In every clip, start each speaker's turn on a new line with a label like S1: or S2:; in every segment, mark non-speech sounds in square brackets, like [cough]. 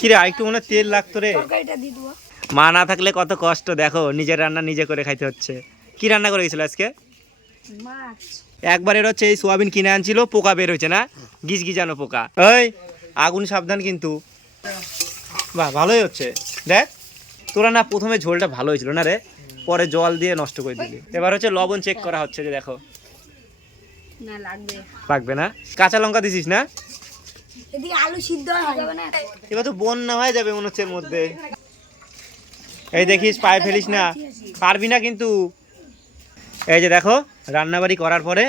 S1: কিরে আরেকটু মনে তেল লাগতো রে। মা না থাকলে কত কষ্ট দেখো নিজের রান্না নিজে করে খাইতে হচ্ছে। কি রান্না করে গেছিল আজকে একবার এর হচ্ছে এই সোয়াবিন কিনে আনছিল পোকা বের হয়েছে না? গিজ গিজানো পোকা। ওই আগুন সাবধান কিন্তু। বাহ ভালোই হচ্ছে। দেখ তোরা না প্রথমে ঝোলটা ভালো হয়েছিল না রে? পরে জল দিয়ে নষ্ট করে দিলি। এবার হচ্ছে লবণ চেক করা হচ্ছে যে দেখো।
S2: লাগবে।
S1: লাগবে না? কাঁচা লঙ্কা দিছিস না?
S2: এদিকে আলু সিদ্ধ হয়ে না?
S1: এবার তো বন্যা হয়ে যাবে মনে হচ্ছে মধ্যে। এই দেখিস, পায়ে ফেলিস না। পারবি না কিন্তু। এই যে দেখো, রান্নাবাড়ি করার পরে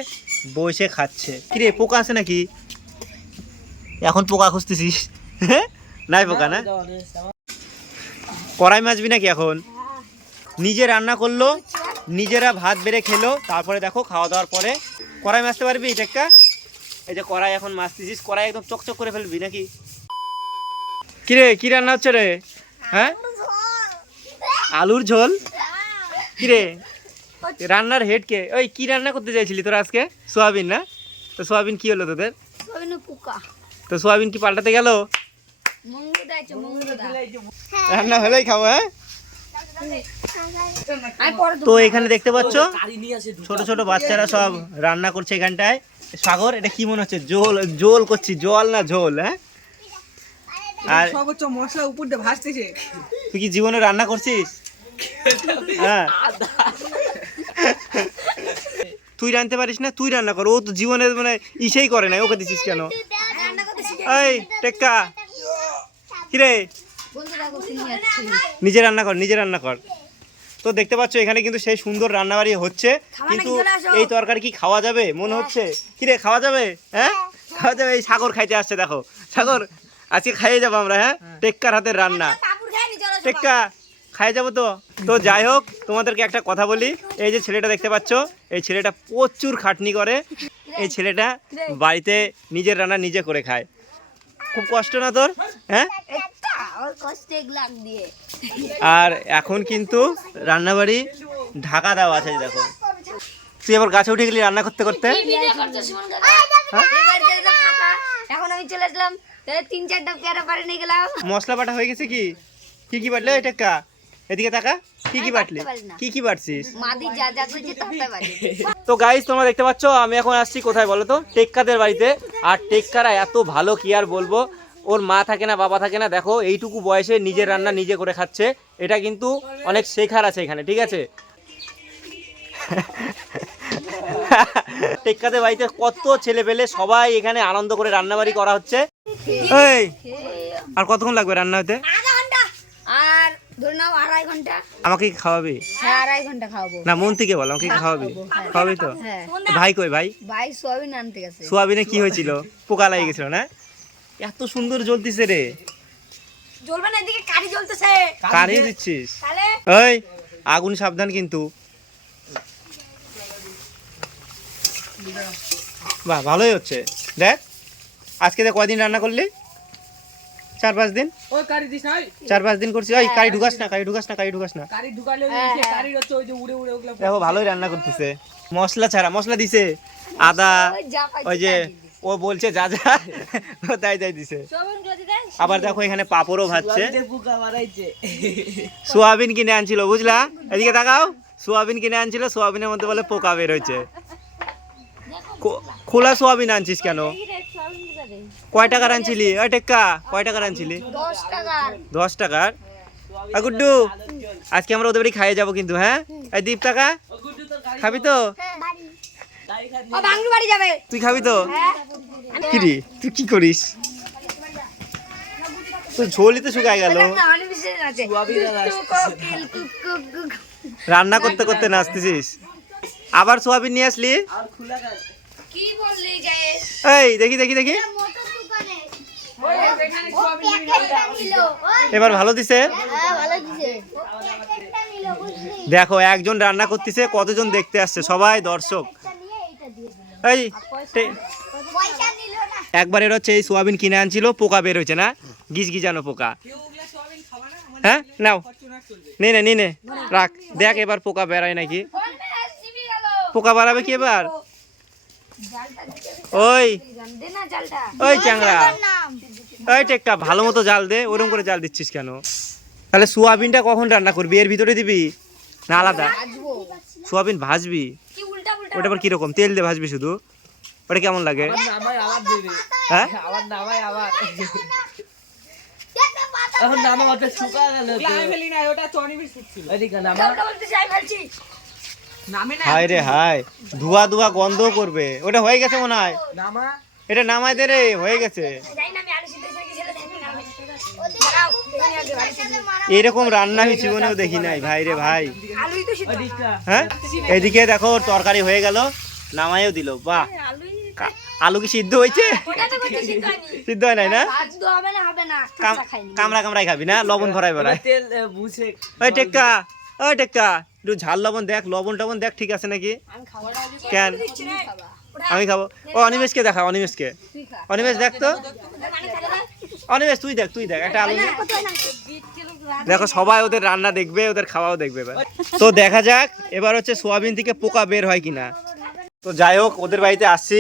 S1: বসে খাচ্ছে। কিরে, পোকা আছে নাকি? এখন পোকা খুঁজতেছিস? নাই পোকা, না? কড়াই মাছবি নাকি এখন? নিজে রান্না করল, নিজেরা ভাত বেড়ে খেলো, তারপরে দেখো খাওয়া দাওয়ার পরে। কড়াই মাছতে পারবি, এটা এই যে কড়াই এখন মাছতেছিস কড়াই একদম চকচক করে ফেলবি নাকি? কিরে কি রান্না হচ্ছে রে? হ্যাঁ? আলুর ঝোল? কিরে? রান্নার হেড কে? ওই কি রান্না করতে চাইছিলি তোরা আজকে? সোয়াবিন না? তো সোয়াবিন কি হলো তোদের? তো সোয়াবিন কি পাল্টাতে গেল? রান্না হলেই খাব হ্যাঁ? তো এখানে দেখতে পাচ্ছ ছোট ছোট বাচ্চারা সব রান্না করছে এখানটায়। সাগর এটা কি মনে হচ্ছে? জোল জোল করছি জল না ঝোল হ্যাঁ? আর
S3: সর্বোচ্চ মশলা উপর দিয়ে ভাসতেছে
S1: তুই কি জীবনে রান্না করছিস? হ্যাঁ। তুই রাঁধতে পারিস না তুই রান্না কর। ও তো জীবনে মানে ইসেই করে না ওকে দিছিস কেন? এই টেক্কা। কিরে? নিজে রান্না কর নিজে রান্না কর। তো দেখতে পাচ্ছ এখানে কিন্তু সেই সুন্দর রান্নাবাড়ি হচ্ছে। কিন্তু এই তরকারি কি খাওয়া যাবে? মনে হচ্ছে। কিরে খাওয়া যাবে? হ্যাঁ? খাওয়া যাবে? এই সাগর খাইতে আসছে দেখো। সাগর আজকে খাইয়ে যাব আমরা হ্যাঁ? টেক্কার হাতের রান্না। টেক্কা খাই যাব তো? তো যাই হোক তোমাদেরকে একটা কথা বলি। এই যে ছেলেটা দেখতে পাচ্ছ এই ছেলেটা প্রচুর খাটনি করে। এই ছেলেটা বাড়িতে নিজের রান্না নিজে করে খায়। খুব কষ্ট না তোর? হ্যাঁ? আর এখন কিন্তু রান্নাবাড়ি ঢাকা দেওয়া আছে দেখো। তুই আবার গাছে উঠে গেলি রান্না করতে করতে?
S2: এবার যে একদম ফাঁকা, এখন আমি চলে আসলাম তিন চারটা পেয়ারা পারে নিয়ে গেলাম।
S1: মশলা বাটা হয়ে গেছে কি? কি কি বাটলে? এটা কা এদিকে তাকা। কি কি বাটলি। কি কি বাটছিস?
S2: মাদি যা যা করছে তাতে পারে
S1: তো গাইস তোমরা দেখতে পাচ্ছ আমি এখন আসছি কোথায় বলো তো? টেক্কাদের বাড়িতে। আর টেক্কারা এত ভালো কি আর বলব? ওর মা থাকে না বাবা থাকে না দেখো এইটুকু বয়সে নিজের রান্না নিজে করে খাচ্ছে। এটা কিন্তু অনেক শেখার আছে এখানে ঠিক আছে? টেক্কাতে বাড়িতে কত ছেলে পেলে সবাই এখানে আনন্দ করে রান্নাবাড়ি করা হচ্ছে। এই আর কতক্ষণ লাগবে রান্না হতে?
S2: আর ধরে নাও আড়াই ঘণ্টা।
S1: আমাকে কি খাওয়াবি?
S2: হ্যাঁ আড়াই ঘণ্টা খাওয়াবো।
S1: না মন থেকে বল আমাকে খাওয়াবি? খাওয়াবি। তো?
S2: হ্যাঁ।
S1: ভাই কই ভাই?
S2: ভাই সোয়াবিন আনতে গেছে।
S1: সোয়াবিনে কি হয়েছিল? পোকা লাগে গেছিল না? এত সুন্দর জ্বলতিছে রে।
S2: জ্বলবে না এদিকে কারি জ্বলতেছে।
S1: কারিয়ে দিচ্ছিস।
S2: তাহলে?
S1: ওই আগুন সাবধান কিন্তু। বাহ ভালোই হচ্ছে। দেখ আজকে দেখ কয়দিন রান্না করলি? চার পাঁচ দিন?
S3: ওই কারি দিস না
S1: চার পাঁচ দিন করছি। ওই কারি ঢুকাস না কারি ঢুকাস না কারি ঢুকাস না।
S3: কারি ঢুকালে ওই যে কারির হচ্ছে ওই যে উড়ে উড়ে ওগুলো
S1: দেখো ভালোই রান্না করতেছে। মশলা ছাড়া মশলা দিছে। আদা
S2: ওই যা
S1: ও বলছে যা যা। ও তাই তাই দিছে। আবার দেখো এখানে পাপড়ও ভাজছে। সোয়াবিন কিনে আনছিল বুঝলা? এদিকে তাকাও। সোয়াবিন কিনে আনছিল সোয়াবিনের মধ্যে বলে পোকা বের হয়েছে। খোলা সোয়াবিন আনছিস কেন? কয় টাকার আনছিলি? ওই টেক্কা কয় টাকার আনছিলি?
S2: দশ টাকার।
S1: গুড্ডু আজকে আমরা ওদের বাড়ি খাইয়ে যাব কিন্তু হ্যাঁ? এই দীপ টাকা খাবি তো?
S2: ও বাংলু বাড়ি যাবে।
S1: তুই খাবি তো?
S2: হ্যাঁ।
S1: কি রে? তুই কি করিস? তো ঝোলই তো শুকায় গেল। রান্না করতে করতে নাচতেছিস? আবার সোয়াবিন নিয়ে আসলি?
S3: আর খোলা গাছ
S2: কি বললি যায়
S1: এই দেখি দেখি দেখি। এবার ভালো দিছে? দেখো একজন রান্না করতেছে কতজন দেখতে আসছে? সবাই দর্শক। একবার এর হচ্ছে এই সোয়াবিন কিনে আনছিল, পোকা বের হয়েছে না? গিজ গিজানো পোকা। হ্যাঁ? নাও। নে নে নে নে। রাখ। দেখ এবার পোকা বেড়ায় নাকি। পোকা বাড়াবে কি এবার? ওই। ওই চ্যাংরা এই টেক্কা ভালো মতো জাল দে ওরকম করে জাল দিচ্ছিস কেন? তাহলে সোয়াবিনটা কখন রান্না করবি? এর ভিতরে দিবি? না আলাদা। সোয়াবিন ভাজবি? ওটা আবার কীরকম? তেল দিয়ে ভাজবি শুধু? ওটা কেমন লাগে? হ্যাঁ?
S3: এখন নামা ওটা শুকা গেল ফেলি না ওটা চনিবি শুকছিল এদিকে নামা।
S2: উল্টা বলতে চাই ফেলছি।
S3: নামে
S1: হায় রে হায়। ধোয়া ধোয়া গন্ধ করবে। ওটা হয়ে গেছে মনে হয়। এটা নামাই দে রে হয়ে গেছে
S2: যাই না আমি আলু সিদ্ধ করে গেছিলে দেখি না দাঁড়াও এখানে আগে বাড়ি সিদ্ধ।
S1: এরকম রান্না আমি জীবনেও দেখি নাই। ভাই রে ভাই। হ্যাঁ? এদিকে দেখো তরকারি হয়ে গেল। নামাইও দিল, বাহ। আলু কি সিদ্ধ হয়েছে?
S2: সিদ্ধ
S1: হয় নাই না? কামড়া কামড়াই খাবি না? লবণ ভরাই ভরাই ওই টেক্কা ওই টেক্কা। একটু ঝাল লবণ দেখ, লবণ টবণ দেখ, ঠিক আছে নাকি? কেন? আমি খাব। ও, অনিমেষকে দেখা, অনিমেষকে। অনিমেষ দেখ তো। অনিমেষ তুই দেখ তুই দেখ, একটা আলু দেখো। সবাই ওদের রান্না দেখবে, ওদের খাওয়াও দেখবে এবার। তো দেখা যাক, এবার হচ্ছে সোয়াবিন থেকে পোকা বের হয় কিনা। তো যাই হোক, ওদের বাড়িতে আসছি।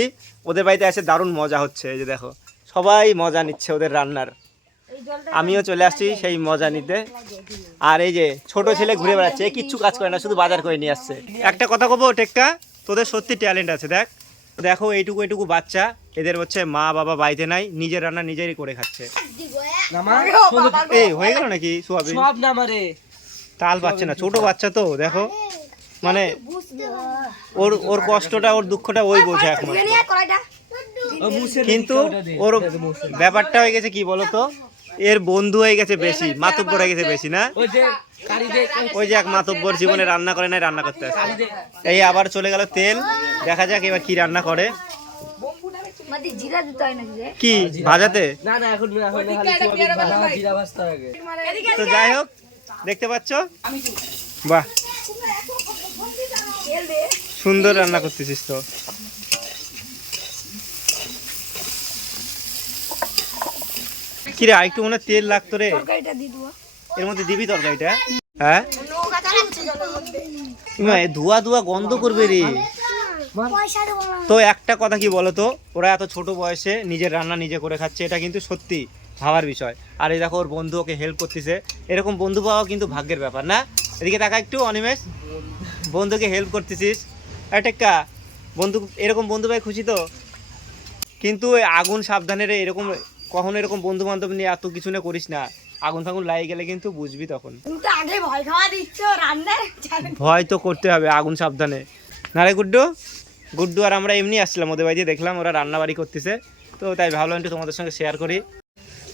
S1: ওদের বাড়িতে এসে দারুণ মজা হচ্ছে, এই যে দেখো। সবাই মজা নিচ্ছে ওদের রান্নার। আমিও চলে আসছি সেই মজা নিতে। আর এই যে, ছোট ছেলে ঘুরে বেড়াচ্ছে কিচ্ছু কাজ করে না, শুধু বাজার করে নিয়ে আসছে। একটা কথা কবো টেক্কা, তোদের সত্যি ট্যালেন্ট আছে, দেখ। দেখো, এইটুকু এইটুকু বাচ্চা। এদের হচ্ছে মা বাবা বাড়িতে নাই নিজের রান্না নিজেরই করে খাচ্ছে। এই হয়ে গেল নাকি সোয়াবিন?
S3: সব
S1: তাল পাচ্ছে না ছোট বাচ্চা তো দেখো। মানে ওর ওর কষ্টটা ওর দুঃখটা ওই বোঝে একমাত্র
S3: মুছে
S1: কিন্তু ওর ব্যাপারটা হয়ে গেছে কি বলতো? এর বন্ধু হয়ে গেছে বেশি মাতব্বর হয়ে গেছে বেশি না?
S3: ওই যে কারি দে
S1: ওই যে এক মাতব্বর জীবনে রান্না করে নাই রান্না করতে আসে। এই আবার চলে গেল তেল দেখা যাক এবার কি রান্না করে।
S2: মাটি জিরা দিতে হয় নাকি
S1: কি ভাজাতে?
S3: না না এখন জিরা
S1: তো যাই হোক দেখতে পাচ্ছ? বাহ। সুন্দর রান্না করতেছিস তো। কিরে আরেকটু মনে হয় তেল লাগতো রে। এর মধ্যে দিবি তরকারিটা? হ্যাঁ? ধোয়া ধোয়া গন্ধ করবে রে। তো একটা কথা কি বলতো ওরা এত ছোট বয়সে নিজের রান্না নিজে করে খাচ্ছে এটা কিন্তু সত্যি ভাবার বিষয়। আর এই দেখো ওর বন্ধু ওকে হেল্প করতেছে। এরকম বন্ধু পাওয়া কিন্তু ভাগ্যের ব্যাপার না? এদিকে তাকা একটু অনিমেষ। বন্ধুকে হেল্প করতেছিস। একটা বন্ধু এরকম বন্ধু ভাই খুশি তো? কিন্তু আগুন সাবধানে রে এরকম কখনো এরকম বন্ধু বান্ধব নিয়ে এত কিছু না করিস না। আগুন ফাগুন লাগিয়ে গেলে কিন্তু বুঝবি তখন।
S2: তো ভয়
S1: তো করতে হবে আগুন সাবধানে। না রে গুড্ডু? গুড্ডু আর আমরা এমনি আসছিলাম, ওদের বাড়িতে দেখলাম, ওরা রান্নাবাড়ি করতেছে। তো তাই ভাবলাম একটু তোমাদের সঙ্গে শেয়ার করি।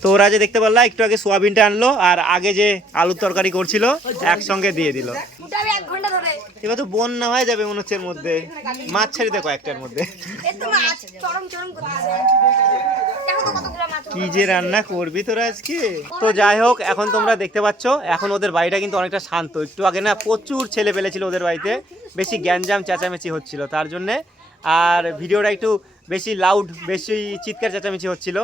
S1: তো ওরা যে দেখতে পারলা, একটু আগে সোয়াবিনটা আনলো, আর আগে যে আলুর তরকারি করছিল, একসঙ্গে দিয়ে দিল। এবার তো বন্যা হয়ে যাবে মনে হচ্ছে মধ্যে। মাছ ছেড়ে দেখো একটার মধ্যে। কি যে রান্না করবি তোরা আজকে? তো যাই হোক এখন তোমরা দেখতে পাচ্ছ এখন ওদের বাড়িটা কিন্তু অনেকটা শান্ত। একটু আগে না প্রচুর ছেলে পেলে ছিল ওদের বাড়িতে বেশি গ্যাঞ্জাম চেঁচামেচি হচ্ছিল তার জন্যে। আর ভিডিওটা একটু বেশি লাউড বেশি চিৎকার চেঁচামেচি হচ্ছিল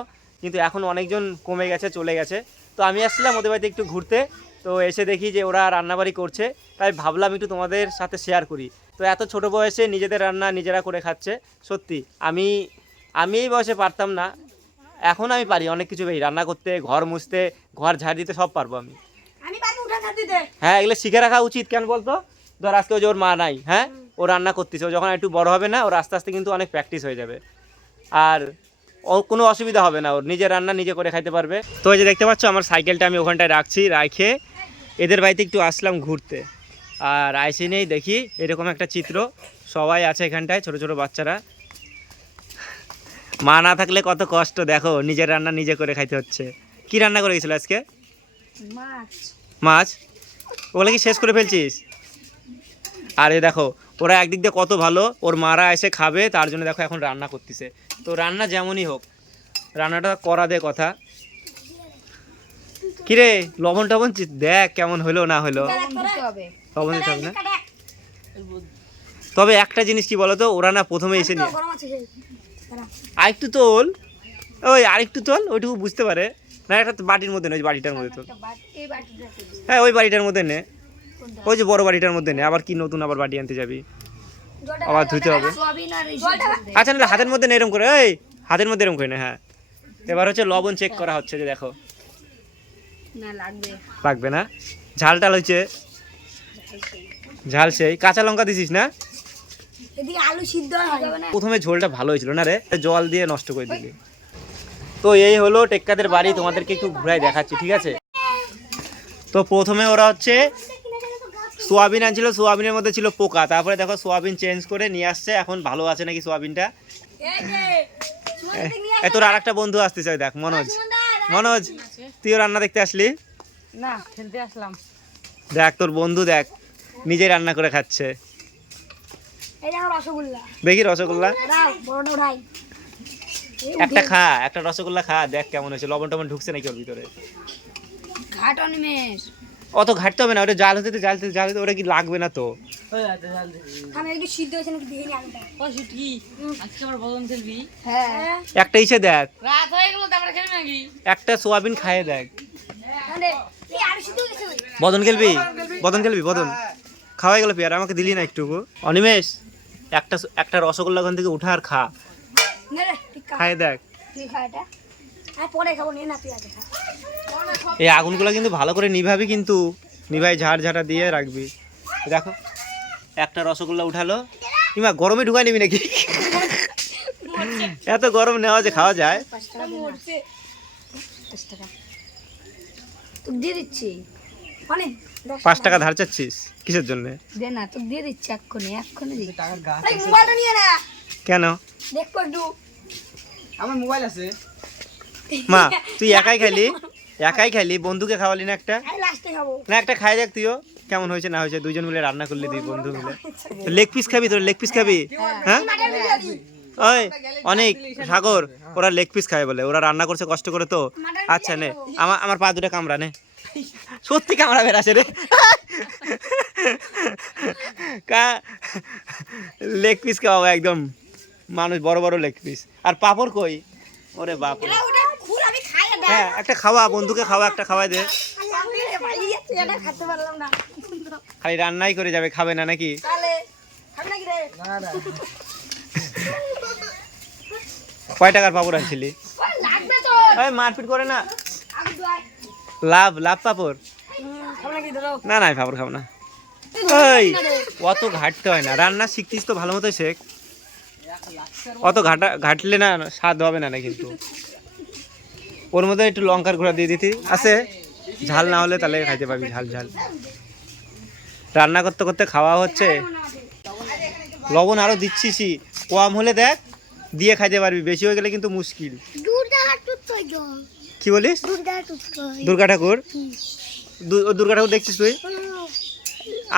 S1: কিন্তু এখন অনেকজন কমে গেছে চলে গেছে। তো আমি আসছিলাম ওদের বাড়িতে একটু ঘুরতে তো এসে দেখি যে ওরা রান্নাবাড়ি করছে তাই ভাবলাম একটু তোমাদের সাথে শেয়ার করি। তো এত ছোট বয়সে নিজেদের রান্না নিজেরা করে খাচ্ছে সত্যি। আমি আমি এই বয়সে পারতাম না এখন আমি পারি অনেক কিছু পারি। রান্না করতে ঘর মুছতে ঘর ঝাড় দিতে সব পারব আমি। হ্যাঁ এগুলো শিখে রাখা উচিত কেন বলতো? ধর আজকে যে ওর মা নাই হ্যাঁ? ও রান্না করতেছে ও যখন একটু বড় হবে না ওর আস্তে আস্তে কিন্তু অনেক প্র্যাকটিস হয়ে যাবে। আর ও কোনো অসুবিধা হবে না ওর নিজের রান্না নিজে করে খাইতে পারবে। তো এই যে দেখতে পাচ্ছ আমার সাইকেলটা আমি ওখানটায় রাখছি রাখে এদের বাড়িতে একটু আসলাম ঘুরতে। আর আইসি নেই দেখি এরকম একটা চিত্র সবাই আছে এখানটায় ছোট ছোট বাচ্চারা। মা না থাকলে কত কষ্ট দেখো নিজের রান্না নিজে করে খাইতে হচ্ছে। কি রান্না করে গেছিল আজকে?
S2: মাছ।
S1: মাছ? ওগুলো কি শেষ করে ফেলছিস? আরে দেখো ওরা একদিক দিয়ে কত ভালো ওর মারা এসে খাবে তার জন্য দেখো এখন রান্না করতেছে। তো রান্না যেমনই হোক রান্নাটা করা দে কথা। কিরে লবণ টবণ দেখ কেমন হলো না হলো। লবণ দিতে হবে। না? তবে একটা জিনিস কি বলতো ওরা না প্রথমে এসে নিয়ে আরেকটু তোল। ওই আরেকটু তোল ওইটুকু বুঝতে পারে। না একটা বাটির মধ্যে নে ওই বাটিটার মধ্যে তোল। হ্যাঁ ওই বাড়িটার মধ্যে নে। ওই যে বড় বাড়িটার মধ্যে নে। আবার কি নতুন আবার বাটি আনতে যাবি? আবার ধুতে হবে। আচ্ছা না হাতের মধ্যে নে এরম করে। এই হাতের মধ্যে এরম করে নে হ্যাঁ। এবার হচ্ছে লবণ চেক করা হচ্ছে যে দেখো।
S2: লাগবে।
S1: না? ঝাল টাল হচ্ছে ঝাল সেই। কাঁচা লঙ্কা দিছিস না?
S2: এদিকে আলু সিদ্ধ না।
S1: প্রথমে ঝোলটা ভালো হয়েছিল না রে? জল দিয়ে নষ্ট করে দিলি। তো এই হলো টেক্কাদের বাড়ি তোমাদেরকে একটু ঘুরাই দেখাচ্ছি ঠিক আছে? তো প্রথমে ওরা হচ্ছে সোয়াবিন আনছিল সোয়াবিনের মধ্যে ছিল পোকা। তারপরে দেখো সোয়াবিন চেঞ্জ করে নিয়ে আসছে এখন ভালো আছে নাকি সোয়াবিনটা? এ তোর আর একটা বন্ধু আসতে চাই দেখ মনোজ। মনোজ তুইও রান্না দেখতে আসলি?
S3: না খেলতে আসলাম।
S1: দেখ তোর বন্ধু দেখ নিজে রান্না করে খাচ্ছে।
S2: দেখো রসগোল্লা।
S1: একটা খা একটা রসগোল্লা খা দেখ কেমন হয়েছে। লবণ টবণ ঢুকছে নাকি ওর ভিতরে? অত ঘাটতে হবে না ওটা জাল হতে জাল হতে জাল হতে ওটা কি লাগবে না তো?
S2: আমি একটু সিদ্ধ হয়েছে নাকি দেখে নি আলুটা।
S3: ও ছুটি আজকে আবার বদন খেলবি
S2: হ্যাঁ।
S1: একটা ইসে দেখ।
S3: রাত হয়ে গেল তারপরে খেলবি নাকি?
S1: একটা সোয়াবিন খাইয়ে দেখ। বদন খেলবি? বদন খেলবি বদন খাওয়াই গেল পেয়ার আমাকে দিলি না একটুকু। অনিমেষ। একটা একটা রসগোল্লা ওখান থেকে উঠা আর খা।
S2: নে রে ঠিক খা
S1: খাইয়ে দেখ।
S2: খা
S1: এই আগুনগুলো কিন্তু ভালো করে নিভাবি কিন্তু। নিভাই ঝাড় ঝাড়া দিয়ে রাখবি। দেখো একটা রসগোল্লা উঠালো। কিংবা গরমে ঢুকাই নিবি নাকি? এত গরম নেওয়া যে খাওয়া যায়।
S2: দিয়ে দিচ্ছি। অনেক।
S1: পাঁচ টাকা। ধার চাচ্ছিস? কিসের জন্য?
S2: দে না তোকে দিয়ে দিচ্ছি এক্ষুনি এক্ষুনি মোবাইলটা নিয়ে না।
S1: কেন?
S2: দেখব একটু
S3: আমার মোবাইল আছে।
S1: মা তুই একাই খালি একাই খালি বন্ধুকে খাওয়ালি না একটা? না একটা খাই দেখ তুইও। কেমন হয়েছে না হয়েছে? দুইজন মিলে রান্না করলি দুই বন্ধু মিলে। লেগ পিস খাবি তোর? লেগ পিস খাবি? হ্যাঁ। ওই অনেক সাগর ওরা লেগ পিস খায় বলে। ওরা রান্না করছে কষ্ট করে তো। আচ্ছা নে। আমার আমার পা দুটো কামড়া নে। সত্যি কামড়া বেরাছে রে। কা লেগ পিস খাওয়াবো একদম মানুষ বড় বড় লেগ পিস আর পাপড় কই? ওরে বাপ। রে।
S2: এটা ওটা খুল আমি খাই এটা
S1: হ্যাঁ একটা খাওয়া বন্ধুকে খাওয়া একটা খাওয়াই দে।
S2: আমি রে ভাই তুই এটা খেতে পারলাম না।
S1: খালি রান্নাই করে যাবে খাবে না নাকি?
S2: তাহলে খাবি নাকি রে?
S3: না না।
S1: কয় টাকার পাপড় আনছিলি? মারপিট করে না। লাভ লাভ পাপড়? না না, আমি পাপড় খাব না। ওই অত ঘাটতে হয় না। রান্না শিখতিস তো ভালো মতো শেখ। অত ঘাটা ঘাটলে না স্বাদ হবে না না, কিন্তু। ওর মধ্যে একটু লঙ্কার গুঁড়া দিয়ে দিতি। আছে? ঝাল না হলে তাহলে খাইতে পারবি, ঝাল ঝাল। রান্না করতে করতে খাওয়া হচ্ছে। লবণ আরও দিচ্ছিসই। কম হলে দেখ, দিয়ে খাইতে পারবি। বেশি হয়ে গেলে কিন্তু মুশকিল। কি বলিস? দুর্গা ঠাকুর। দুর্গা ঠাকুর? দেখছিস তুই?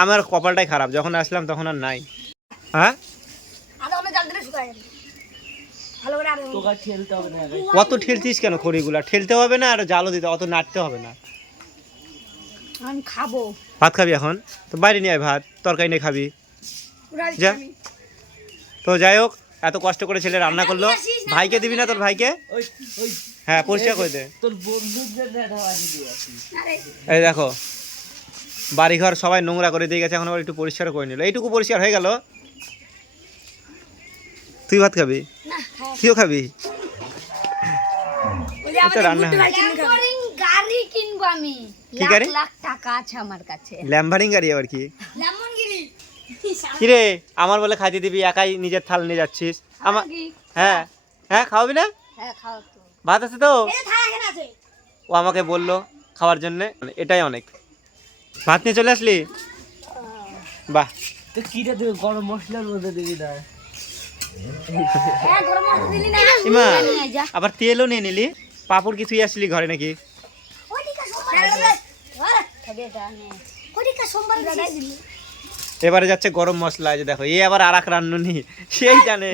S1: আমার কপালটাই খারাপ যখন আসলাম তখন আর নাই। হ্যাঁ? অত ঠেলতিস কেন খড়িগুলা? ঠেলতে হবে না আর জালও দিতে অত নাড়তে হবে না।
S2: খাব।
S1: ভাত খাবি এখন? তো বাইরে নিয়ে আয় ভাত তরকারি নিয়ে খাবি। যা। তো যাই হোক এত কষ্ট করে ছেলে রান্না করল। ভাইকে দিবি না তোর ভাইকে? হ্যাঁ পরিষ্কার করে দে। এই দেখো বাড়িঘর সবাই নোংরা করে দিয়ে গেছে এখন আবার একটু পরিষ্কার করে নিল। এইটুকু পরিষ্কার হয়ে গেল? তুই ভাত খাবি?
S2: না
S1: তুইও খাবি? আচ্ছা, রান্না
S4: গাড়ি কিনবো আমি।
S1: কি
S4: লাখ
S1: গাড়ি?
S4: লাখ টাকা আছে আমার কাছে।
S1: ল্যাম্বারিং গাড়ি আবার কি?
S2: লেমনগিরি। [laughs]
S1: কিরে? আমার বলে খাইতে দিবি একাই নিজের থাল নিয়ে যাচ্ছিস। আমার হ্যাঁ হ্যাঁ খাওয়াবি না?
S4: হ্যাঁ
S1: ভাত আছে তো? ও আমাকে বলল খাওয়ার জন্য। এটাই অনেক। ভাত নিয়ে চলে আসলি? বাহ।
S3: তো কিটা তুই গরম মশলার মধ্যে দিবি না?
S2: হ্যাঁ গরম মশলা দিলি না।
S1: ইমা আবার তেলও নিয়ে নিলি? পাপড় কিছুই আসলি ঘরে নাকি?
S2: সোমবার
S1: এবারে যাচ্ছে গরম মশলা এই যে দেখো এ আবার আর এক রান্নুনি সেই জানে।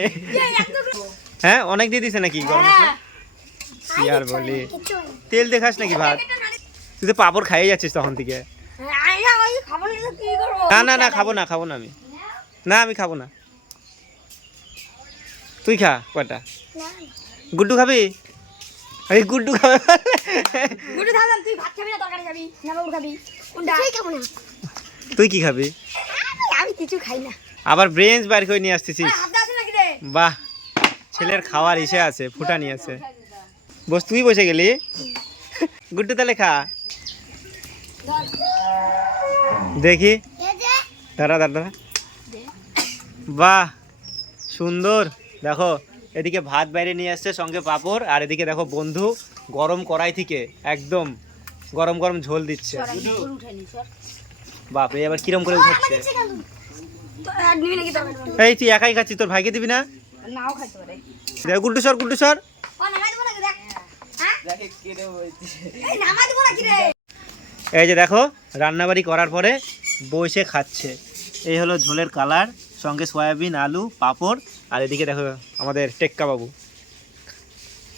S1: হ্যাঁ অনেক দিয়ে দিছে নাকি গরম মশলা? কি আর বলি। তেল দেখাস নাকি ভাত? তুই তো পাপড় খাইয়ে যাচ্ছিস তখন থেকে। না না না খাব না খাব না আমি। না আমি খাব না। তুই খা কয়টা? গুড্ডু খাবি? এই গুড্ডু খাবে
S2: গুড্ডু থাম তুই ভাত খাবি না তরকারি খাবি না খাবি। তুই খাব না।
S1: তুই কি খাবি? আবার ব্রেঞ্চ বাইর করে নিয়ে আসতেছিস। বাহ ছেলের খাওয়ার ইসে আছে ফুটা নিয়ে আছে। বস তুই বসে গেলি? গুড্ডু তাহলে খা। দেখি। দাঁড়া দাঁড়া দাঁড়া। বাহ সুন্দর। দেখো এদিকে ভাত বাইরে নিয়ে আসছে সঙ্গে পাঁপড় আর এদিকে দেখো বন্ধু গরম কড়াই থেকে একদম গরম গরম ঝোল দিচ্ছে। বাপরে এবার কিরম করে উঠাচ্ছে? এই তুই একাই খাচ্ছিস তোর ভাইকে দিবি না?
S2: নাও খাইতে পারে।
S1: দেখ গুড্ডু সর গুড্ডু সর।
S2: হ্যাঁ? এই
S1: যে দেখো রান্নাবাড়ি করার পরে বসে খাচ্ছে। এই হলো ঝোলের কালার সঙ্গে সয়াবিন আলু পাঁপড় আর এদিকে দেখো আমাদের টেক্কা বাবু।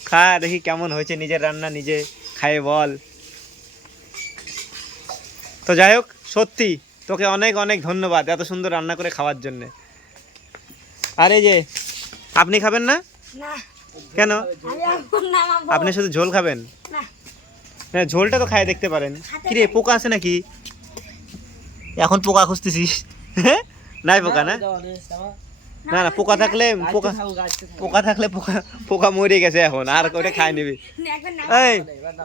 S1: খা দেখি কেমন হয়েছে নিজের রান্না নিজে খায়ে বল। তো যাই হোক সত্যি তোকে অনেক অনেক ধন্যবাদ এত সুন্দর রান্না করে খাওয়ার জন্যে। আর এই যে আপনি খাবেন না? কেন? আপনি শুধু ঝোল খাবেন? হ্যাঁ ঝোলটা তো খাই দেখতে পারেন। কিরে পোকা আছে নাকি? এখন পোকা খুঁজতেছিস। নাই পোকা না? না না পোকা থাকলে পোকা পোকা থাকলে পোকা পোকা মরে গেছে এখন। আর ওটা খাই নিবি। এই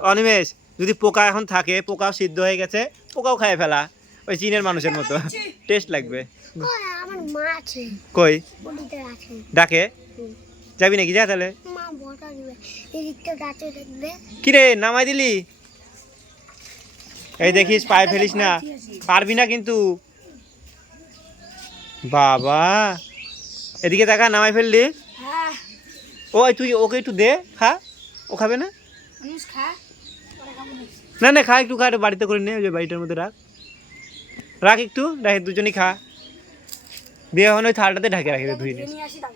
S1: অনিমেষ যদি পোকা এখন থাকে পোকাও সিদ্ধ হয়ে গেছে পোকাও খায় ফেলা। ওই চীনের মানুষের মতো। টেস্ট লাগবে।
S4: আমার মা আছে।
S1: কই? ডাকে? যাবি নাকি? যা তাহলে। কিরে নামাই দিলি? এই দেখিস পায়ে ফেলিস না। পারবি না কিন্তু। বাবা। এদিকে তাকা নামাই ফেললি।
S2: হ্যাঁ।
S1: ও তুই ওকে একটু দে খা। ও খাবে না? না না খা একটু খা একটু বাড়িতে করে নে ওই যে বাড়িটার মধ্যে রাখ। রাখ একটু রাখি দুজনই খা। দিয়ে এখন ওই থালটাতে ঢাকে রাখি নিস
S2: দাও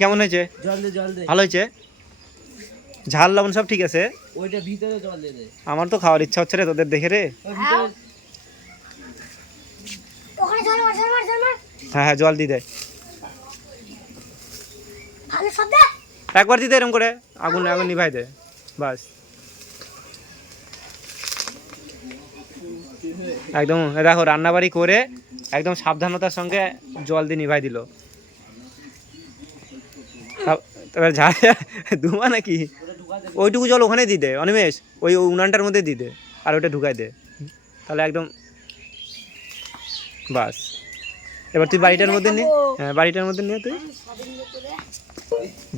S1: কেমন হয়েছে?
S3: জল দে জল দে।
S1: ভালো হয়েছে? ঝাল লবণ সব ঠিক আছে?
S3: ওইটা ভিতরে জল দে দে।
S1: আমার তো খাওয়ার ইচ্ছা হচ্ছে রে তোদের দেখে রে।
S4: মার
S1: হ্যাঁ হ্যাঁ জল দিয়ে দেয় একবার দিতে এরকম করে। আগুন আগুন নিভাই দে। বাস। একদম, দেখো, রান্নাবাড়ি করে একদম সাবধানতার সঙ্গে জল দিয়ে নিভাই দিল। তারপর ঝাড় ধুমা নাকি? ওইটুকু জল ওখানে দিয়ে দে, অনিমেষ, ওই উনানটার মধ্যে দিয়ে দে, আর ওটা ঢুকাই দে। তাহলে একদম, বাস। এবার তুই বাড়িটার মধ্যে নে হ্যাঁ বাড়িটার মধ্যে নিয়ে তুই।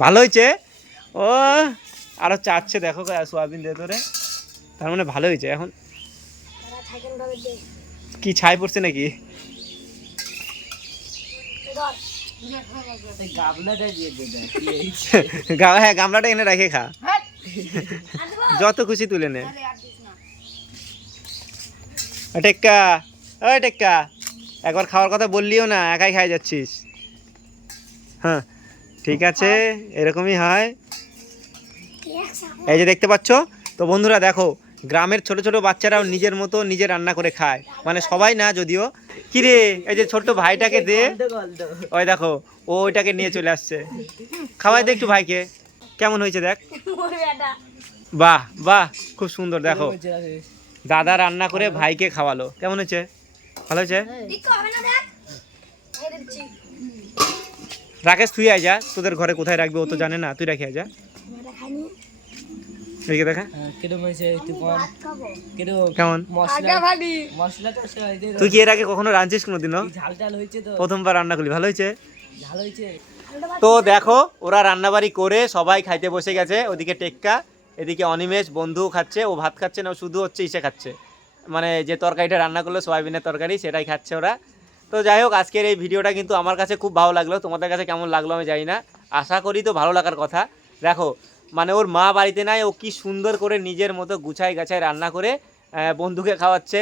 S1: ভালো হয়েছে? ও, আরও চাচ্ছে, দেখো, সোয়াবিন দিয়ে তোরে। তার মানে ভালো হয়েছে, এখন কি ছাই পড়ছে নাকি? [laughs] হ্যাঁ গামলাটা এনে রেখে খা। [laughs] যত খুশি তুলে নে। টেক্কা। ও টেক্কা। একবার খাওয়ার কথা বললিও না একাই খাই যাচ্ছিস। হ্যাঁ ঠিক আছে এরকমই হয়। এই যে দেখতে পাচ্ছ? তো বন্ধুরা দেখো গ্রামের ছোট ছোট বাচ্চারাও নিজের মতো নিজে রান্না করে খায়। মানে সবাই না, যদিও। কিরে, এই যে ছোট্ট ভাইটাকে দে। ওই দেখো, ও ওইটাকে নিয়ে চলে আসছে। খাওয়াই দে একটু ভাইকে। কেমন হয়েছে দেখ? বাহ বাহ, খুব সুন্দর, দেখো। দাদা রান্না করে ভাইকে খাওয়ালো। কেমন হয়েছে? ভালো হয়েছে? রাকেশ, তুই আয় যা। তোদের ঘরে কোথায় রাখবি ও তো জানে না। তুই রাখি, আয় যা। এদিকে দেখা।
S3: হ্যাঁ, কিরম হয়েছে একটু কম। কিরম
S1: কেমন?
S3: মশলা
S2: ভাবি।
S3: মশলাটা সে এই
S1: তুই কি এর আগে কখনো রাঁধছিস কোনোদিনও
S3: ঝাল টাল হয়েছে তো।
S1: প্রথমবার রান্না করলি ভালো হয়েছে?
S3: ঝাল হয়েছে।
S1: তো দেখো ওরা রান্নাবাড়ি করে সবাই খাইতে বসে গেছে ওদিকে টেক্কা এদিকে অনিমেষ বন্ধু খাচ্ছে ও ভাত খাচ্ছে না ও শুধু হচ্ছে ইসে খাচ্ছে। মানে যে তরকারিটা রান্না করল সয়াবিনের তরকারি সেটাই খাচ্ছে ওরা। তো যাই হোক আজকের এই ভিডিওটা কিন্তু আমার কাছে খুব ভালো লাগল। তোমাদের কাছে কেমন লাগল আমি জানি না। আশা করি তো ভালো লাগার কথা। দেখো মানে ওর মা বাড়িতে নাই ও কি সুন্দর করে নিজের মতো গুছাই গাছাই রান্না করে বন্ধুকে খাওয়াচ্ছে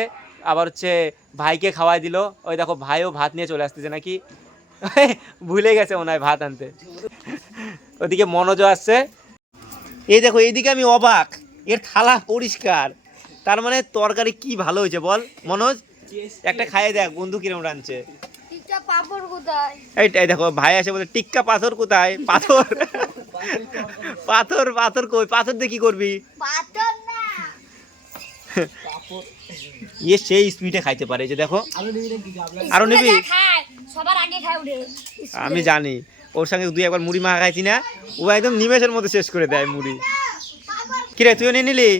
S1: আবার হচ্ছে ভাইকে খাওয়াই দিল। ওই দেখো ভাইও ভাত নিয়ে চলে আসতেছে নাকি? [laughs] ভুলে গেছে মনে হয় ভাত আনতে। ওদিকে মনোজ আসছে। এই দেখো এইদিকে আমি অবাক এর থালা পরিষ্কার তার মানে তরকারি কি ভালো হয়েছে বল মনোজ? একটা খাইয়ে দেখ বন্ধু কিরম রাঁধছে।
S2: টিকটা পাপড় কোথায়?
S1: এই এই দেখো ভাই আসে বলে টিক্কা পাথর কোথায়? পাথর? পাথর পাথর কই? পাথর দিয়ে কি করবি?
S2: পাথর না।
S1: ইয়ে সেই স্পিডে খাইতে পারে এই যে দেখো।
S3: আরও নিবি নাকি গাবলা
S1: আরও নিবি?
S2: যা খায় সবার আগে খায় উঠে।
S1: আমি জানি। ওর সঙ্গে দুই একবার মুড়ি মাখা খাইছি না। ও একদম নিমেষের মধ্যে শেষ করে দেয় মুড়ি। কিরে তুইও নিয়ে নিলি?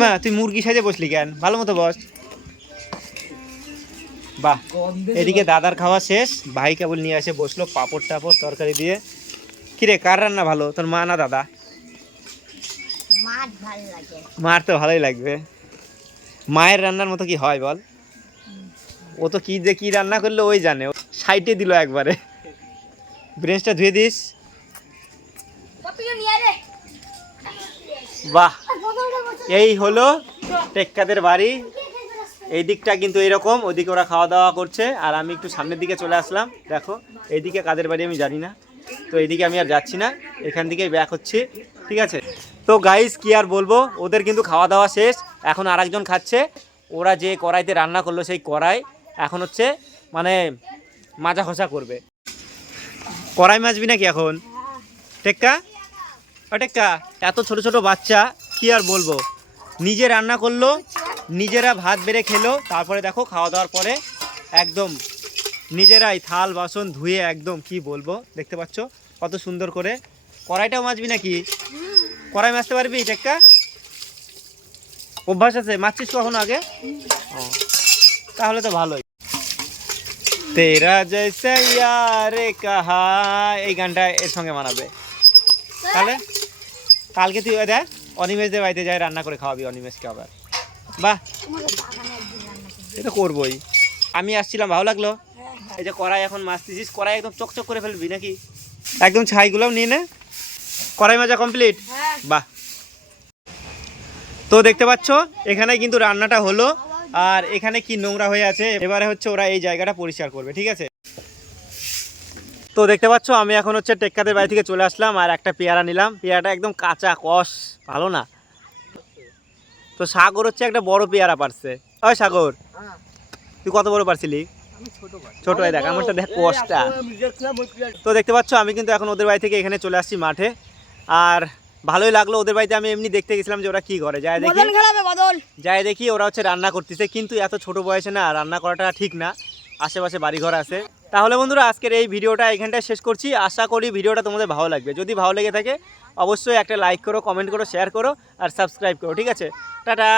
S1: মা তুই মুরগি সাজে বসলি কেন? ভালো মতো বস। বাহ এদিকে দাদার খাওয়া শেষ ভাই কেবল নিয়ে এসে বসল পাপড় টাপড় তরকারি দিয়ে। কিরে কার রান্না ভালো? তোর মা না দাদা?
S2: মাছ ভালো লাগে।
S1: মার তো ভালোই লাগবে। মায়ের রান্নার মতো কি হয় বল? ও তো কি যে কি রান্না করলে ওই জানে। সাইটে দিল একবারে। ব্রেঞ্চটা ধুয়ে দিস। বাহ এই হলো টেক্কাদের বাড়ি। এই দিকটা কিন্তু এরকম, ওদিকে ওরা খাওয়া দাওয়া করছে, আর আমি একটু সামনের দিকে চলে আসলাম। দেখো, এইদিকে কাদের বাড়ি আমি জানি না, তো এইদিকে আমি আর যাচ্ছি না, এখান থেকেই ব্যাক হচ্ছি, ঠিক আছে? তো গাইস কি আর বলব, ওদের কিন্তু খাওয়া দাওয়া শেষ, এখন আরেকজন খাচ্ছে, ওরা যে কড়াইতে রান্না করল সেই কড়াই, এখন হচ্ছে মানে মাজা খসা করবে। কড়াই মাজবি নাকি এখন? টেক্কা? ও টেক্কা, এত ছোট ছোট বাচ্চা, কি আর বলব? নিজে রান্না করল নিজেরা ভাত বেড়ে খেলো, তারপরে দেখো খাওয়া দাওয়ার পরে একদম নিজেরাই থাল, বাসন ধুয়ে একদম কি বলব, দেখতে পাচ্ছ? কত সুন্দর করে। কড়াইটাও মাজবি নাকি? কড়াই মাজতে পারবি, টেক্কা? অভ্যাস আছে মারছিস কখনো আগে? তাহলে তো ভালোই। তেরা জৈসে ইয়ারে কাহা, এই গানটা এর সঙ্গে মানাবে। তাহলে, কালকে তুই, দেখ অনিমেষদের বাড়িতে যাই রান্না করে খাওয়াবি অনিমেষকে আবার। বাহ। এটা করবোই। আমি আসছিলাম, ভালো লাগল? এই যে কড়াই এখন মাছতেছিস কড়াই একদম চকচক করে ফেলবি নাকি? একদম ছাইগুলোও নিয়ে নে। কড়াই মাজা কমপ্লিট বাহ। তো দেখতে পাচ্ছ, এখানে কিন্তু রান্নাটা হলো, আর এখানে কি নোংরা হয়ে আছে, এবারে হচ্ছে ওরা এই জায়গাটা পরিষ্কার করবে, ঠিক আছে? তো দেখতে পাচ্ছ, আমি এখন হচ্ছে টেক্কাদের বাড়ি থেকে চলে আসলাম, আর একটা পেয়ারা নিলাম। পেয়ারাটা একদম কাঁচা, কষ, ভালো না। তো সাগর হচ্ছে একটা বড় পেয়ারা পারছে। ওই সাগর তুই কত বড় পারছিলি? ছোট ভাই দেখ আমারটা দেখ কষটা তো দেখতে পাচ্ছ আমি কিন্তু এখন ওদের বাড়ি থেকে এখানে চলে আসছি মাঠে। আর ভালোই লাগল ওদের বাড়িতে আমি এমনি দেখতে গেছিলাম যে ওরা কি করে। যায় দেখি। যাই দেখি ওরা হচ্ছে রান্না করতেছে কিন্তু এত ছোট বয়সে না রান্না করাটা ঠিক না। আশেপাশে বাড়িঘর আছে। তাহলে বন্ধুরা আজকের এই ভিডিওটা এখানটায় শেষ করছি। আশা করি ভিডিওটা তোমাদের ভালো লাগবে। যদি ভালো লেগে থাকে অবশ্যই একটা লাইক করো কমেন্ট করো শেয়ার করো আর সাবস্ক্রাইব করো ঠিক আছে? টাটা!